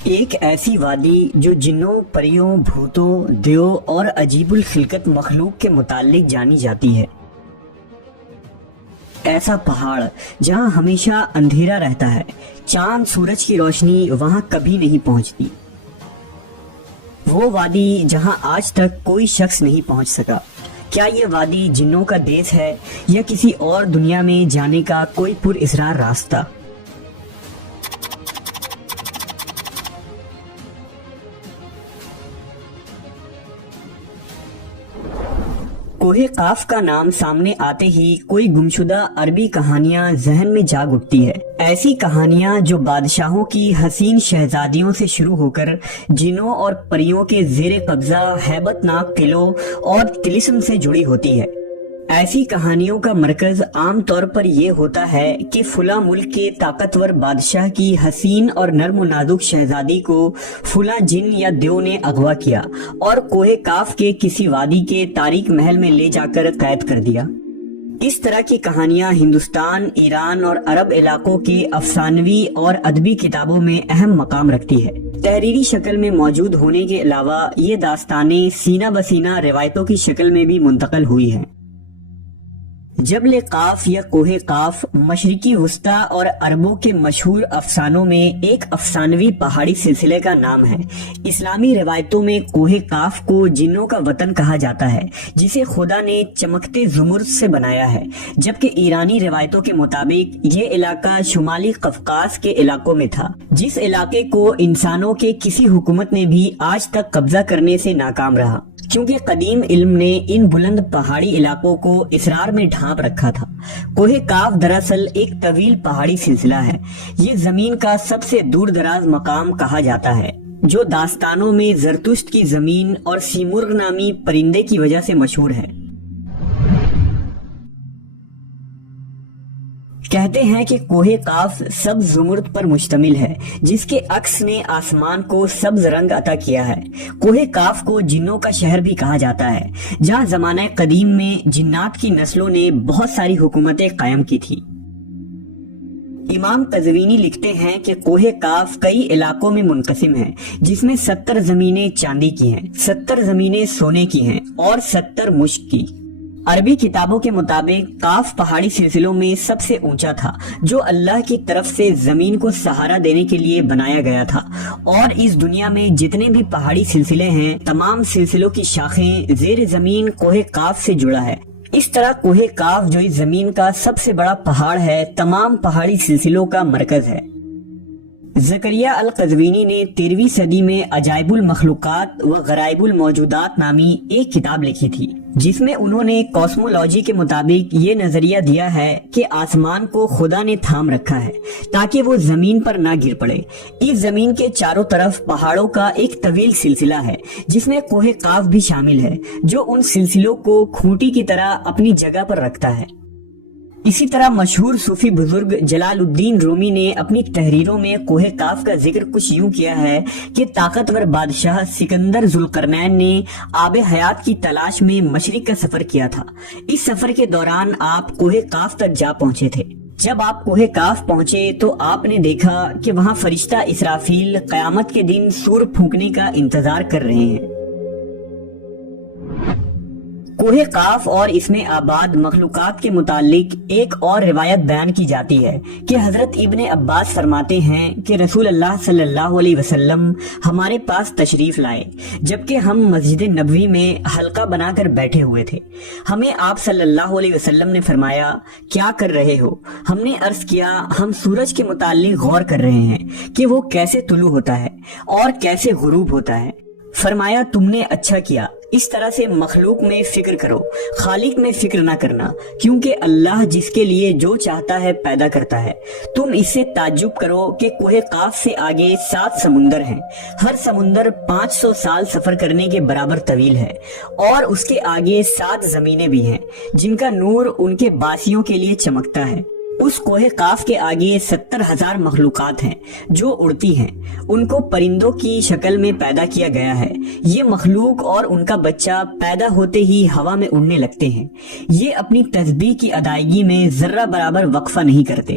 ایک ایسی وادی جو جنوں، پریوں، بھوتوں، دیو اور عجیب الخلقت مخلوق کے متعلق جانی جاتی ہے۔ ایسا پہاڑ جہاں ہمیشہ اندھیرا رہتا ہے، چاند سورج کی روشنی وہاں کبھی نہیں پہنچتی۔ وہ وادی جہاں آج تک کوئی شخص نہیں پہنچ سکا۔ کیا یہ وادی جنوں کا دیس ہے یا کسی اور دنیا میں جانے کا کوئی پر اسرار راستہ؟ کوہ قاف کا نام سامنے آتے ہی کوئی گمشدہ عربی کہانیاں ذہن میں جاگ اٹھتی ہے۔ ایسی کہانیاں جو بادشاہوں کی حسین شہزادیوں سے شروع ہو کر جنوں اور پریوں کے زیر قبضہ ہیبت ناک قلعوں اور طلسم سے جڑی ہوتی ہے۔ ایسی کہانیوں کا مرکز عام طور پر یہ ہوتا ہے کہ فلاں ملک کے طاقتور بادشاہ کی حسین اور نرم و نازک شہزادی کو فلاں جن یا دیو نے اغوا کیا اور کوہ قاف کے کسی وادی کے تاریک محل میں لے جا کر قید کر دیا۔ اس طرح کی کہانیاں ہندوستان، ایران اور عرب علاقوں کے افسانوی اور ادبی کتابوں میں اہم مقام رکھتی ہے۔ تحریری شکل میں موجود ہونے کے علاوہ یہ داستانیں سینہ بسینہ روایتوں کی شکل میں بھی منتقل ہوئی ہیں۔ جبل قاف یا کوہ قاف مشرقی وسطی اور عربوں کے مشہور افسانوں میں ایک افسانوی پہاڑی سلسلے کا نام ہے۔ اسلامی روایتوں میں کوہ قاف کو جنوں کا وطن کہا جاتا ہے جسے خدا نے چمکتے زمرد سے بنایا ہے، جبکہ ایرانی روایتوں کے مطابق یہ علاقہ شمالی قفقاز کے علاقوں میں تھا، جس علاقے کو انسانوں کے کسی حکومت نے بھی آج تک قبضہ کرنے سے ناکام رہا، کیونکہ قدیم علم نے ان بلند پہاڑی علاقوں کو اسرار میں ڈھانپ رکھا تھا۔ کوہ قاف دراصل ایک طویل پہاڑی سلسلہ ہے۔ یہ زمین کا سب سے دور دراز مقام کہا جاتا ہے، جو داستانوں میں زرتشت کی زمین اور سیمرغ نامی پرندے کی وجہ سے مشہور ہے۔ کہتے ہیں کہ کوہ قاف سبز زمرد پر مشتمل ہے، جس کے عکس نے آسمان کو سبز رنگ عطا کیا ہے۔ کوہ قاف کو جنوں کا شہر بھی کہا جاتا ہے، جہاں زمانہ قدیم میں جنات کی نسلوں نے بہت ساری حکومتیں قائم کی تھی۔ امام قزوینی لکھتے ہیں کہ کوہ قاف کئی علاقوں میں منقسم ہے، جس میں 70 زمینیں چاندی کی ہیں، 70 زمینیں سونے کی ہیں اور 70 مشک کی۔ عربی کتابوں کے مطابق قاف پہاڑی سلسلوں میں سب سے اونچا تھا، جو اللہ کی طرف سے زمین کو سہارا دینے کے لیے بنایا گیا تھا، اور اس دنیا میں جتنے بھی پہاڑی سلسلے ہیں، تمام سلسلوں کی شاخیں زیر زمین کوہ قاف سے جڑا ہے۔ اس طرح کوہ قاف جو اس زمین کا سب سے بڑا پہاڑ ہے، تمام پہاڑی سلسلوں کا مرکز ہے۔ زکریہ القزوینی نے 13ویں صدی میں عجائب المخلوقات و غرائب الموجودات نامی ایک کتاب لکھی تھی، جس میں انہوں نے کاسمولوجی کے مطابق یہ نظریہ دیا ہے کہ آسمان کو خدا نے تھام رکھا ہے تاکہ وہ زمین پر نہ گر پڑے۔ اس زمین کے چاروں طرف پہاڑوں کا ایک طویل سلسلہ ہے، جس میں کوہ قاف بھی شامل ہے، جو ان سلسلوں کو کھوٹی کی طرح اپنی جگہ پر رکھتا ہے۔ اسی طرح مشہور صوفی بزرگ جلال الدین رومی نے اپنی تحریروں میں کوہ قاف کا ذکر کچھ یوں کیا ہے کہ طاقتور بادشاہ سکندر ذوالقرنین نے آب حیات کی تلاش میں مشرق کا سفر کیا تھا۔ اس سفر کے دوران آپ کوہ قاف تک جا پہنچے تھے۔ جب آپ کوہ قاف پہنچے تو آپ نے دیکھا کہ وہاں فرشتہ اسرافیل قیامت کے دن سور پھونکنے کا انتظار کر رہے ہیں۔ کوہ قاف اور اس میں آباد مخلوقات کے متعلق ایک اور روایت بیان کی جاتی ہے کہ حضرت ابن عباس فرماتے ہیں کہ رسول اللہ صلی اللہ علیہ وسلم ہمارے پاس تشریف لائے، جبکہ ہم مسجد نبوی میں حلقہ بنا کر بیٹھے ہوئے تھے۔ ہمیں آپ صلی اللہ علیہ وسلم نے فرمایا، کیا کر رہے ہو؟ ہم نے عرض کیا، ہم سورج کے متعلق غور کر رہے ہیں کہ وہ کیسے طلوع ہوتا ہے اور کیسے غروب ہوتا ہے۔ فرمایا، تم نے اچھا کیا، اس طرح سے مخلوق میں فکر کرو، خالق میں فکر نہ کرنا، کیونکہ اللہ جس کے لیے جو چاہتا ہے پیدا کرتا ہے۔ تم اس سے تعجب کرو کہ کوہ قاف سے آگے 7 سمندر ہیں، ہر سمندر 500 سال سفر کرنے کے برابر طویل ہے، اور اس کے آگے 7 زمینیں بھی ہیں جن کا نور ان کے باسیوں کے لیے چمکتا ہے۔ اس کوہ قاف کے آگے 70,000 مخلوقات ہیں جو اڑتی ہیں، ان کو پرندوں کی شکل میں پیدا کیا گیا ہے۔ یہ مخلوق اور ان کا بچہ پیدا ہوتے ہی ہوا میں اڑنے لگتے ہیں۔ یہ اپنی تسبیح کی ادائیگی میں ذرہ برابر وقفہ نہیں کرتے۔